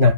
Nah,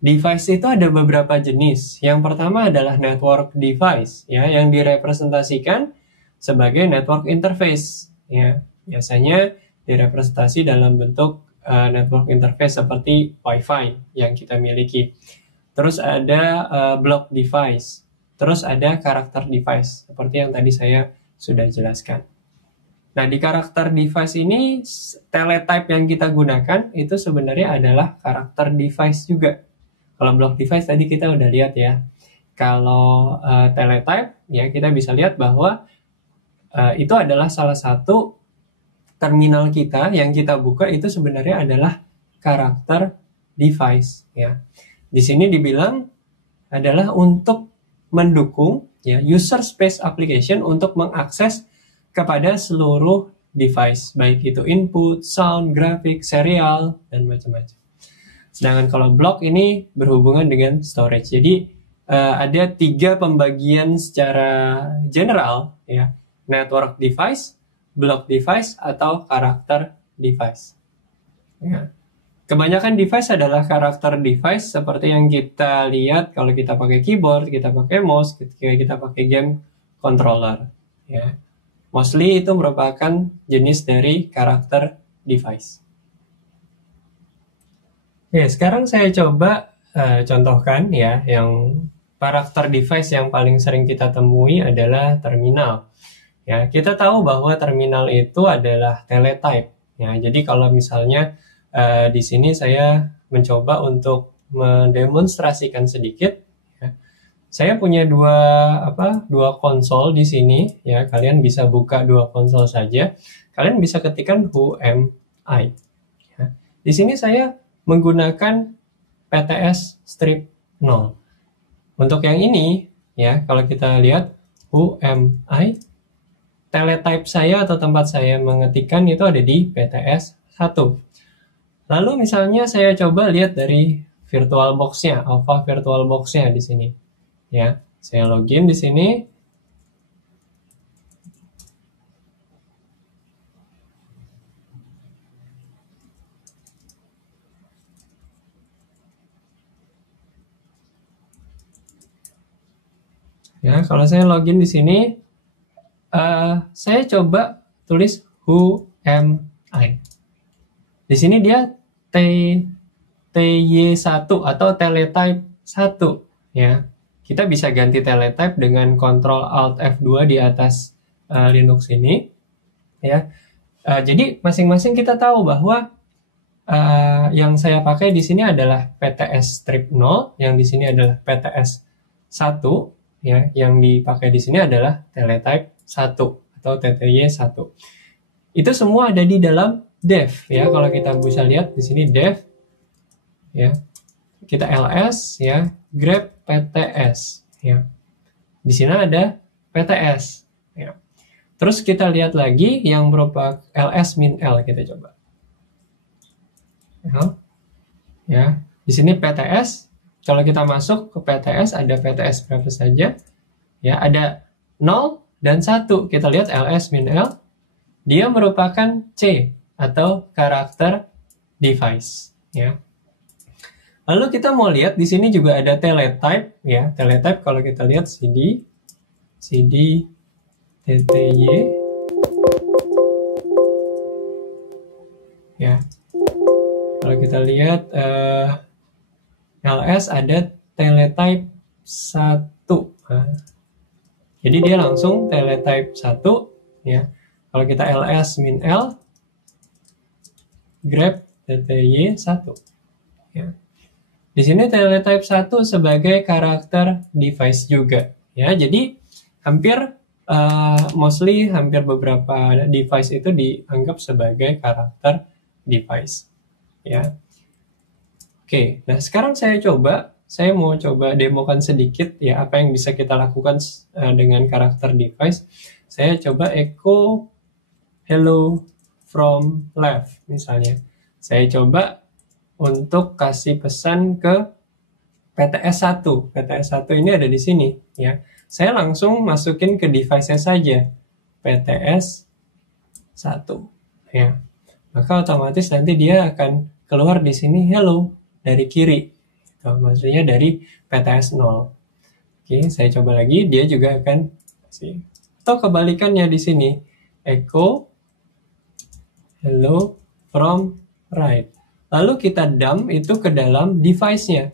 device itu ada beberapa jenis. Yang pertama adalah network device, ya, yang direpresentasikan sebagai network interface, ya. Biasanya direpresentasi dalam bentuk network interface seperti Wi-Fi yang kita miliki. Terus ada block device. Terus ada karakter device, seperti yang tadi saya sudah jelaskan. Nah, di karakter device ini, teletype yang kita gunakan itu sebenarnya adalah karakter device juga. Kalau block device tadi kita udah lihat ya. Kalau teletype, ya kita bisa lihat bahwa itu adalah salah satu terminal kita yang kita buka itu sebenarnya adalah karakter device, ya. Di sini dibilang adalah untuk mendukung, ya, user space application untuk mengakses kepada seluruh device, baik itu input, sound, grafik, serial, dan macam-macam. Sedangkan kalau block ini berhubungan dengan storage. Jadi ada 3 pembagian secara general, ya, network device, block device, atau karakter device. Ya. Kebanyakan device adalah karakter device seperti yang kita lihat kalau kita pakai keyboard, kita pakai mouse, ketika kita pakai game controller. Ya. Mostly itu merupakan jenis dari karakter device. Oke, sekarang saya coba contohkan ya, yang karakter device yang paling sering kita temui adalah terminal. Ya, kita tahu bahwa terminal itu adalah teletype. Ya, jadi kalau misalnya di sini saya mencoba untuk mendemonstrasikan sedikit. Ya. Saya punya dua konsol di sini. Ya, kalian bisa buka 2 konsol saja. Kalian bisa ketikkan who am I. Ya. Di sini saya menggunakan PTS strip 0. Untuk yang ini, ya, kalau kita lihat who am I, teletype saya atau tempat saya mengetikkan itu ada di PTS 1. Lalu misalnya saya coba lihat dari VirtualBox-nya, Alpha VirtualBox-nya di sini. Ya, saya login di sini. Ya, kalau saya login di sini, saya coba tulis who am I. Di sini dia TY1 atau teletype 1, ya. Kita bisa ganti teletype dengan Ctrl Alt F2 di atas Linux ini, ya. Jadi masing-masing kita tahu bahwa yang saya pakai di sini adalah PTS strip 0, yang di sini adalah PTS 1, ya. Yang dipakai di sini adalah teletype 1 atau TTY1. Itu semua ada di dalam dev, ya. Kalau kita bisa lihat di sini dev, ya, kita ls, ya, grep pts, ya. Di sini ada pts, ya. Terus kita lihat lagi yang berupa ls min l, kita coba, ya. Di sini pts, kalau kita masuk ke pts ada pts berapa saja, ya, ada 0 dan 1. Kita lihat ls min l, dia merupakan C atau karakter device, ya. Lalu kita mau lihat di sini juga ada teletype, ya. Teletype kalau kita lihat cd tty, ya. Kalau kita lihat ls ada teletype 1. Nah, jadi dia langsung teletype 1, ya. Kalau kita ls min l, grep tty1, ya. Di sini teletype 1 sebagai karakter device juga, ya. Jadi hampir hampir beberapa device itu dianggap sebagai karakter device, ya. Oke, nah sekarang saya mau coba demokan sedikit, ya, apa yang bisa kita lakukan dengan karakter device. Saya coba echo hello from left misalnya. Saya coba untuk kasih pesan ke PTS1. PTS1 ini ada di sini, ya. Saya langsung masukin ke device-nya saja, PTS1, ya. Maka otomatis nanti dia akan keluar di sini hello, dari kiri. Maksudnya dari PTS 0. Oke, saya coba lagi, dia juga akan kasih. Atau kebalikannya di sini, echo hello from right. Lalu kita dump itu ke dalam device-nya.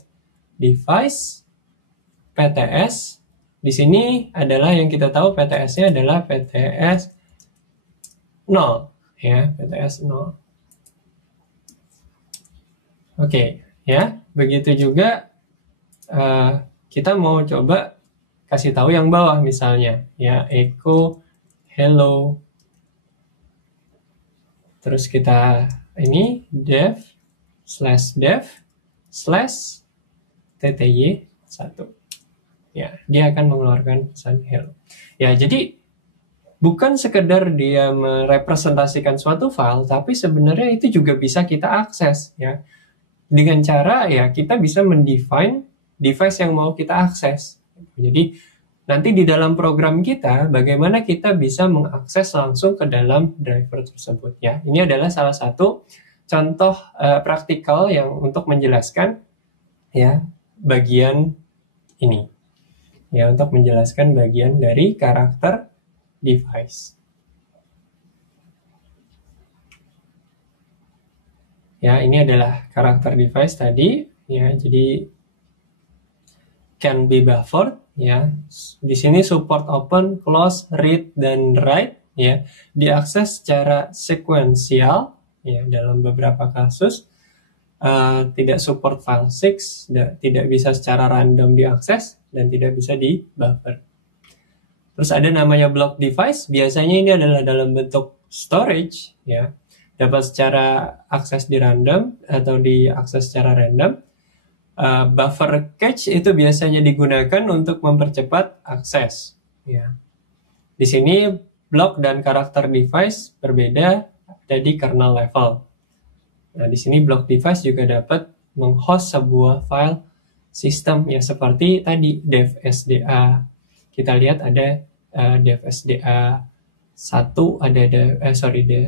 Device PTS, di sini adalah yang kita tahu PTS-nya adalah PTS 0, ya, PTS 0. Oke, ya, begitu juga kita mau coba kasih tahu yang bawah misalnya, ya, echo hello. Terus kita ini dev/dev/tty1. Ya, dia akan mengeluarkan pesan hello. Ya, jadi bukan sekedar dia merepresentasikan suatu file, tapi sebenarnya itu juga bisa kita akses, ya. Dengan cara ya kita bisa mendefine device yang mau kita akses. Jadi nanti di dalam program kita bagaimana kita bisa mengakses langsung ke dalam driver tersebut, ya. Ini adalah salah satu contoh praktikal yang untuk menjelaskan, ya, bagian ini. Ya, untuk menjelaskan bagian dari karakter device. Ya, ini adalah karakter device tadi, ya. Jadi can be buffered, ya. Di sini support open, close, read dan write, ya. Diakses secara sekuensial, ya, dalam beberapa kasus. Tidak support file 6, tidak bisa secara random diakses dan tidak bisa di buffer. Terus ada namanya block device, biasanya ini adalah dalam bentuk storage, ya. Dapat secara akses di random atau diakses secara random. Buffer cache itu biasanya digunakan untuk mempercepat akses, ya. Di sini block dan karakter device berbeda, ada di kernel level. Nah, di sini block device juga dapat menghost sebuah file sistem, ya, seperti tadi dev/sda. Kita lihat ada dev/sda 1, ada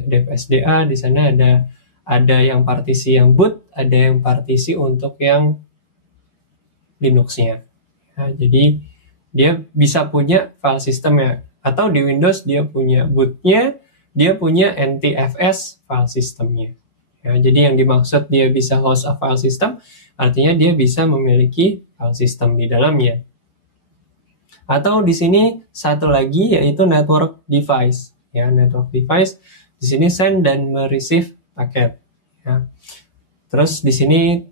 dev/sda, di sana ada yang partisi yang boot, ada yang partisi untuk yang Linux-nya. Nah, jadi dia bisa punya file system, ya, atau di Windows dia punya boot-nya, dia punya NTFS file system-nya. Ya, jadi yang dimaksud dia bisa host a file system, artinya dia bisa memiliki file system di dalamnya. Atau di sini satu lagi yaitu network device. Ya, network device di sini send dan receive paket. Ya. Terus di sini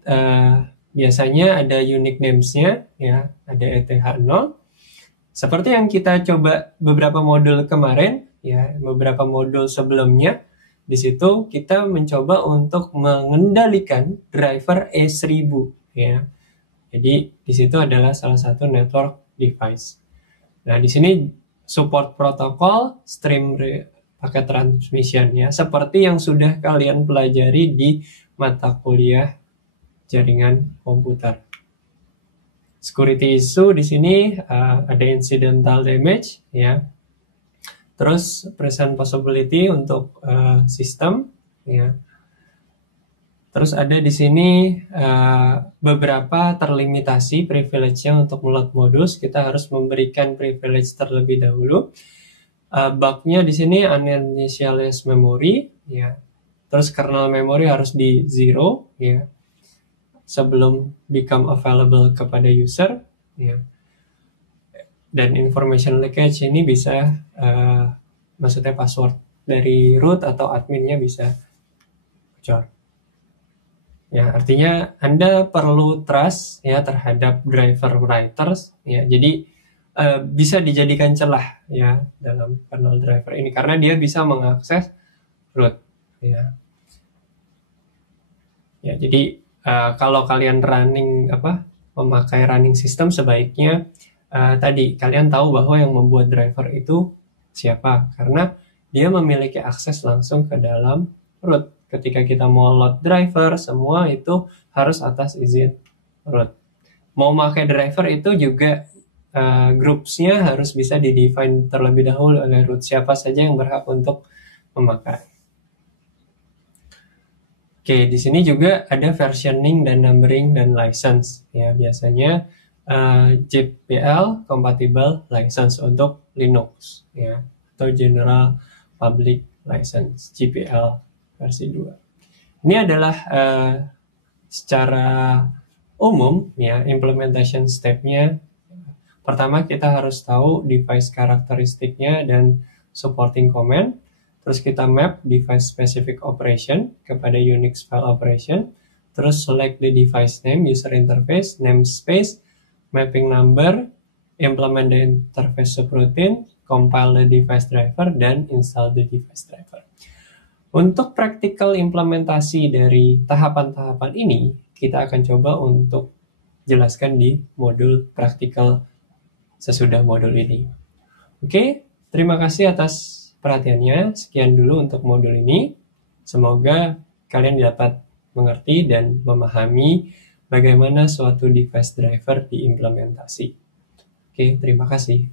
biasanya ada unique names-nya, ya, ada ETH0. Seperti yang kita coba beberapa modul kemarin, ya, beberapa modul sebelumnya, di situ kita mencoba untuk mengendalikan driver E1000, ya. Jadi di situ adalah salah satu network device. Nah, di sini support protokol stream paket transmission, ya, seperti yang sudah kalian pelajari di mata kuliah jaringan komputer. Security issue di sini ada incidental damage, ya. Terus present possibility untuk sistem, ya. Terus ada di sini beberapa terlimitasi privilege-nya untuk load modus. Kita harus memberikan privilege terlebih dahulu. Bug-nya di sini uninitialized memory, ya. Terus kernel memory harus di 0, ya, sebelum become available kepada user, ya. Dan information leakage ini bisa maksudnya password dari root atau adminnya bisa bocor. Ya, artinya Anda perlu trust, ya, terhadap driver writers, ya. Jadi bisa dijadikan celah, ya, dalam kernel driver ini karena dia bisa mengakses root, ya. Ya, jadi kalau kalian memakai running system, sebaiknya tadi kalian tahu bahwa yang membuat driver itu siapa, karena dia memiliki akses langsung ke dalam root. Ketika kita mau load driver, semua itu harus atas izin root. Mau pakai driver itu juga groups-nya harus bisa di-define terlebih dahulu oleh root, siapa saja yang berhak untuk memakai. Oke, di sini juga ada versioning dan numbering dan license. Ya, biasanya GPL compatible license untuk Linux, ya, atau General Public License GPL versi 2. Ini adalah secara umum ya implementation step-nya. Pertama kita harus tahu device karakteristiknya dan supporting command. Terus kita map device specific operation kepada Unix file operation. Terus select the device name, user interface, namespace, mapping number, implement the interface subroutine, compile the device driver, dan install the device driver. Untuk practical implementasi dari tahapan-tahapan ini, kita akan coba untuk jelaskan di modul praktikal sesudah modul ini. Oke, terima kasih atas perhatiannya. Sekian dulu untuk modul ini. Semoga kalian dapat mengerti dan memahami bagaimana suatu device driver diimplementasi. Oke, terima kasih.